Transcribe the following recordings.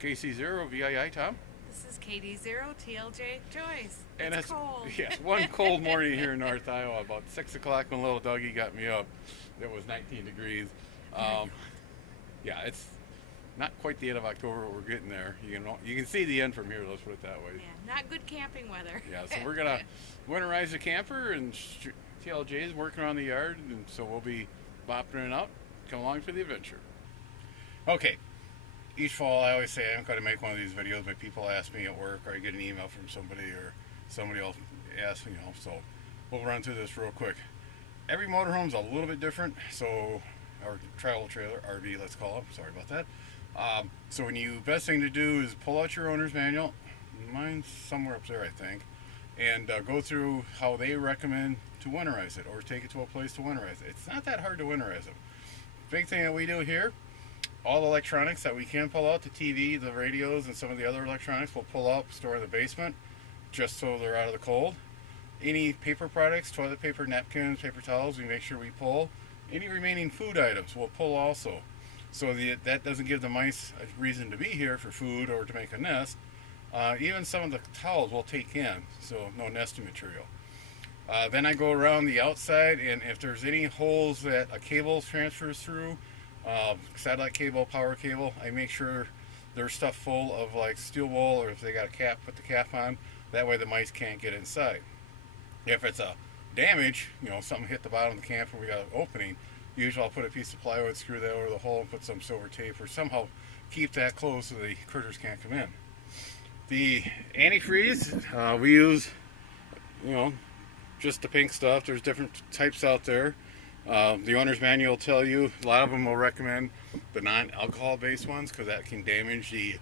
KC0 VII, Tom. This is KD0 TLJ Joyce. And It's cold. Yeah, one cold morning here in North Iowa, about 6 o'clock when little Dougie got me up. It was 19 degrees. Yeah, it's not quite the end of October, but we're getting there. You can see the end from here, let's put it that way. Yeah, not good camping weather. Yeah, so we're going to winterize the camper, and TLJ is working on the yard, and so we'll be bopping it up. Come along for the adventure. Okay, each fall I always say I'm going to make one of these videos, but people ask me at work, or I get an email from somebody, or somebody else asks, so we'll run through this real quick. Every motorhome's a little bit different, so our travel trailer, RV, let's call it, sorry about that. So best thing to do is pull out your owner's manual, mine's somewhere up there I think, and go through how they recommend to winterize it, or take it to a place to winterize it. It's not that hard to winterize it. Big thing that we do here, all the electronics that we can pull out, the TV, the radios, and some of the other electronics, we'll pull out, store in the basement, just so they're out of the cold. Any paper products, toilet paper, napkins, paper towels, we make sure we pull. Any remaining food items we'll pull also. So that doesn't give the mice a reason to be here for food or to make a nest. Even some of the towels we'll take in, so no nesting material. Then I go around the outside, and if there's any holes that a cable transfers through, satellite cable, power cable, I make sure there's stuff full of like steel wool, or if they got a cap, put the cap on. That way the mice can't get inside. If it's a damage, something hit the bottom of the camper, we got an opening, usually I'll put a piece of plywood, screw that over the hole, and put some silver tape, or somehow keep that closed so the critters can't come in. The antifreeze, we use, just the pink stuff. There's different types out there. The owner's manual will tell you, a lot of them will recommend the non-alcohol based ones, because that can damage the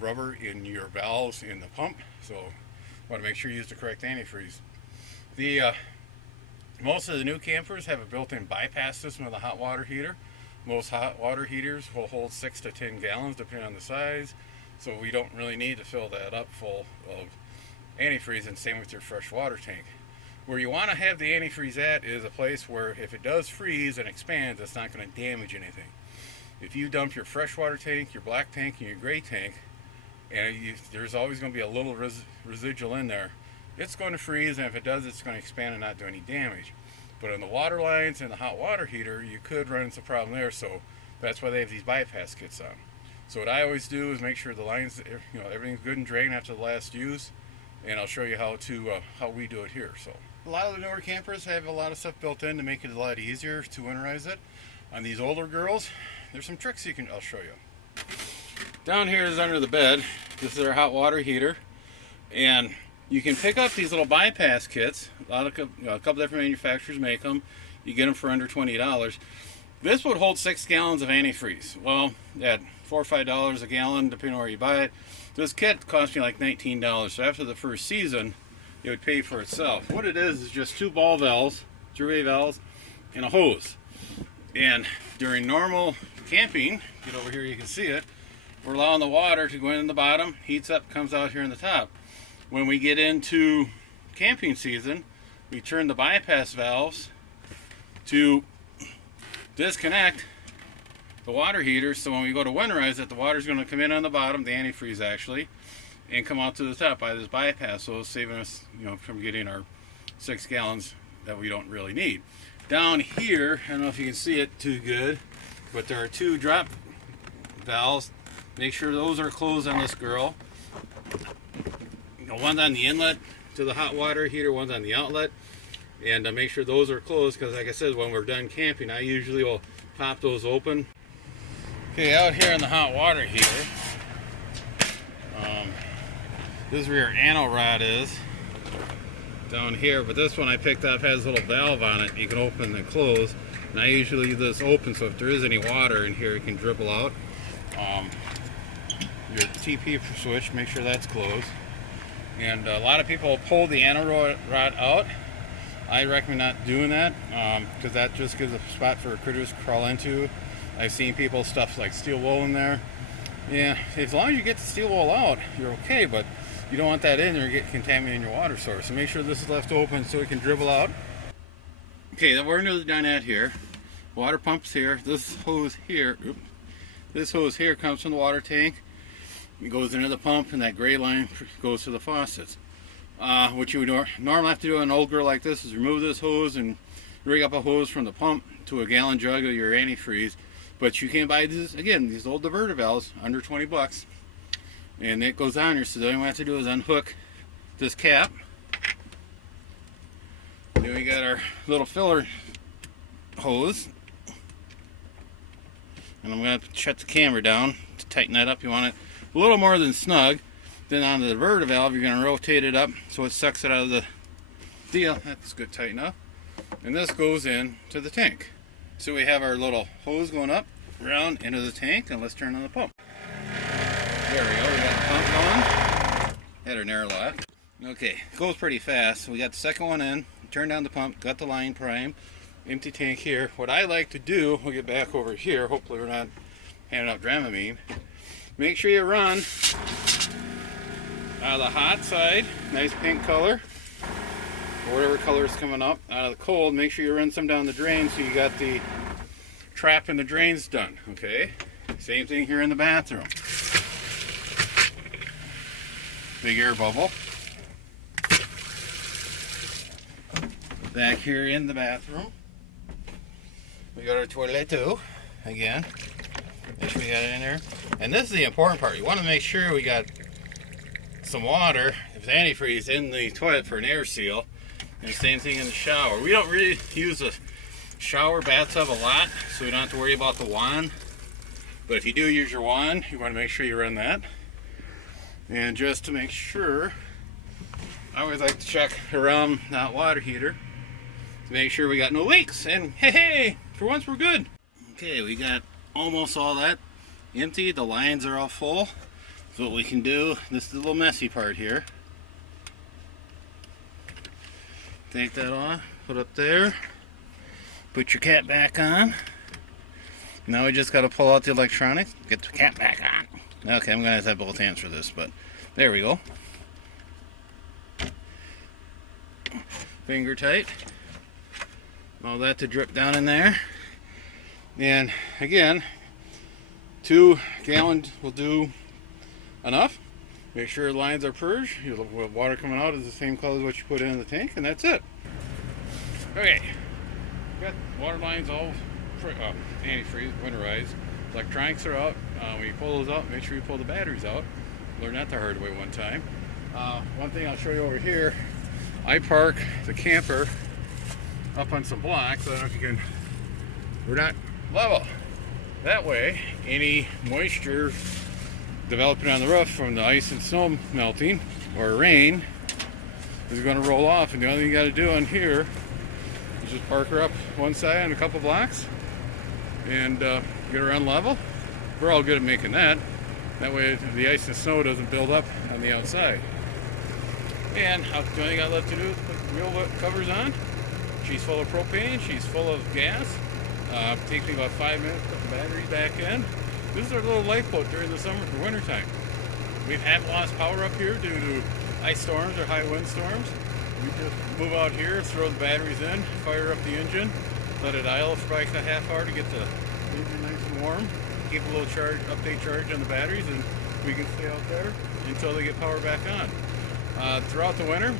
rubber in your valves in the pump, so want to make sure you use the correct antifreeze. Most of the new campers have a built-in bypass system with a hot water heater. Most hot water heaters will hold 6 to 10 gallons depending on the size, so we don't really need to fill that up full of antifreeze, and same with your fresh water tank. Where you want to have the antifreeze at is a place where if it does freeze and expands, it's not going to damage anything. If you dump your freshwater tank, your black tank, and your gray tank, and there's always going to be a little residual in there, it's going to freeze, and if it does, it's going to expand and not do any damage. But in the water lines and the hot water heater, you could run into a problem there, so that's why they have these bypass kits on. So what I always do is make sure the lines, everything's good and drained after the last use, and I'll show you how we do it here. So a lot of the newer campers have a lot of stuff built in to make it a lot easier to winterize it. On these older girls, there's some tricks I'll show you. Down here is under the bed. This is our hot water heater, and you can pick up these little bypass kits. A couple different manufacturers make them. You get them for under $20. This would hold 6 gallons of antifreeze. Well, at $4 or $5 a gallon, depending on where you buy it. This kit cost me like $19. So after the first season, it would pay for itself. What it is just 2 ball valves, 3-way valves, and a hose. And during normal camping, get over here, you can see it, we're allowing the water to go in the bottom, heats up, comes out here in the top. When we get into camping season, we turn the bypass valves to disconnect the water heater, so when we go to winterize it, the water's going to come in on the bottom, the antifreeze actually, and come out to the top by this bypass, so it's saving us from getting our 6 gallons that we don't really need. Down here, I don't know if you can see it too good, but there are 2 drop valves. Make sure those are closed on this girl. One's on the inlet to the hot water heater, one's on the outlet, and make sure those are closed, because like I said, when we're done camping, I usually will pop those open. Okay, out here in the hot water heater, this is where your anno rod is, down here, but this one I picked up has a little valve on it you can open and close, and I usually leave this open so if there is any water in here it can dribble out. Your TP switch, make sure that's closed. And a lot of people pull the anno rod out. I recommend not doing that, because that just gives a spot for critters to crawl into. I've seen people stuff like steel wool in there. Yeah, as long as you get the steel wool out, you're okay, but you don't want that in there, get contaminating your water source. So make sure this is left open so it can dribble out. Okay, then we're nearly done at here. Water pump's here. This hose here, This hose here comes from the water tank. It goes into the pump, and that gray line goes to the faucets. What you would normally have to do on an old grill like this is remove this hose and rig up a hose from the pump to a gallon jug of your antifreeze. But you can buy these, again, these old diverter valves under 20 bucks. And it goes on here, so the only thing we have to do is unhook this cap. Then we got our little filler hose. And I'm going to shut the camera down to tighten that up. You want it a little more than snug. Then on the diverter valve, you're going to rotate it up so it sucks it out of the deal. That's good, tight enough. And this goes in to the tank. So we have our little hose going up, around into the tank, and let's turn on the pump. There we go, we got the pump going. Had our narrow lock. Okay, it goes pretty fast. So we got the second one in, turn down the pump, got the line primed, empty tank here. What I like to do, we'll get back over here, hopefully we're not handing out Dramamine. Make sure you run out of the hot side, nice pink color, or whatever color is coming up. Out of the cold, make sure you run some down the drain so you got the trap in the drains done, okay? Same thing here in the bathroom. Big air bubble. Back here in the bathroom, we got our toilet too, again. Make sure we got it in there. And this is the important part. You want to make sure we got some water, if it's antifreeze, in the toilet for an air seal. And the same thing in the shower. We don't really use a shower bathtub a lot, so we don't have to worry about the wand. But if you do use your wand, you want to make sure you run that. And just to make sure, I always like to check around that water heater to make sure we got no leaks. And hey, for once we're good. Okay, we got almost all that empty. The lines are all full. So what we can do, this is the little messy part here. Take that off, put up there, put your cap back on. Now we just got to pull out the electronics, get the cap back on. Okay, I'm going to have to have both hands for this, but there we go. Finger tight. All that to drip down in there. And again, 2 gallons will do enough. Make sure the lines are purged. Your water coming out is the same color as what you put in the tank, and that's it. Okay, got water lines all antifreeze, winterize. Electronics are out. When you pull those out, make sure you pull the batteries out. Learned that the hard way one time. One thing I'll show you over here, I park the camper up on some blocks. I don't know if you can, we're not level. That way, any moisture developing on the roof from the ice and snow melting or rain is going to roll off, and the only thing you got to do on here is just park her up one side on a couple blocks and get her on level. We're all good at making that. That way the ice and snow doesn't build up on the outside. And the only thing I got left to do is put the wheel covers on. She's full of propane, she's full of gas. Takes me about 5 minutes to put the batteries back in. This is our little lifeboat during the summer for winter time. We have lost power up here due to ice storms or high wind storms. We just move out here, throw the batteries in, fire up the engine, let it idle for like a half hour to get the engine nice and warm, keep a little update charge on the batteries, and we can stay out there until they get power back on. Throughout the winter,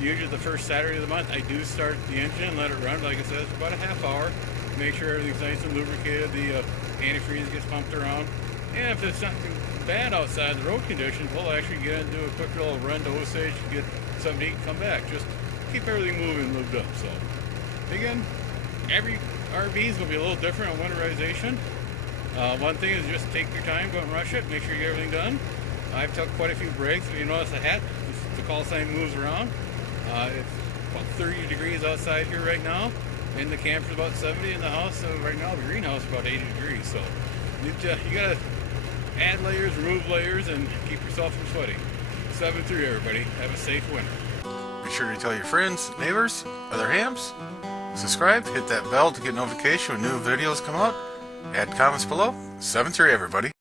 usually the first Saturday of the month, I do start the engine and let it run, like I said, for about a half hour. Make sure everything's nice and lubricated, the antifreeze gets pumped around. And if there's something bad outside the road conditions, we'll actually get into a quick little run to Osage, get something to eat and come back. Just keep everything moving and lubed up. So again, every RV is going to be a little different on winterization. One thing is just take your time, don't rush it, make sure you get everything done. I've took quite a few breaks. If you notice the hat, the call sign moves around. It's about 30 degrees outside here right now. In the camper's about 70. In the house, right now the greenhouse is about 80 degrees. So you gotta add layers, remove layers, and keep yourself from sweating. 7-3 everybody. Have a safe winter. Be sure to tell your friends, neighbors, other hams. Subscribe, hit that bell to get notification when new videos come out. Add comments below. 7-3 everybody.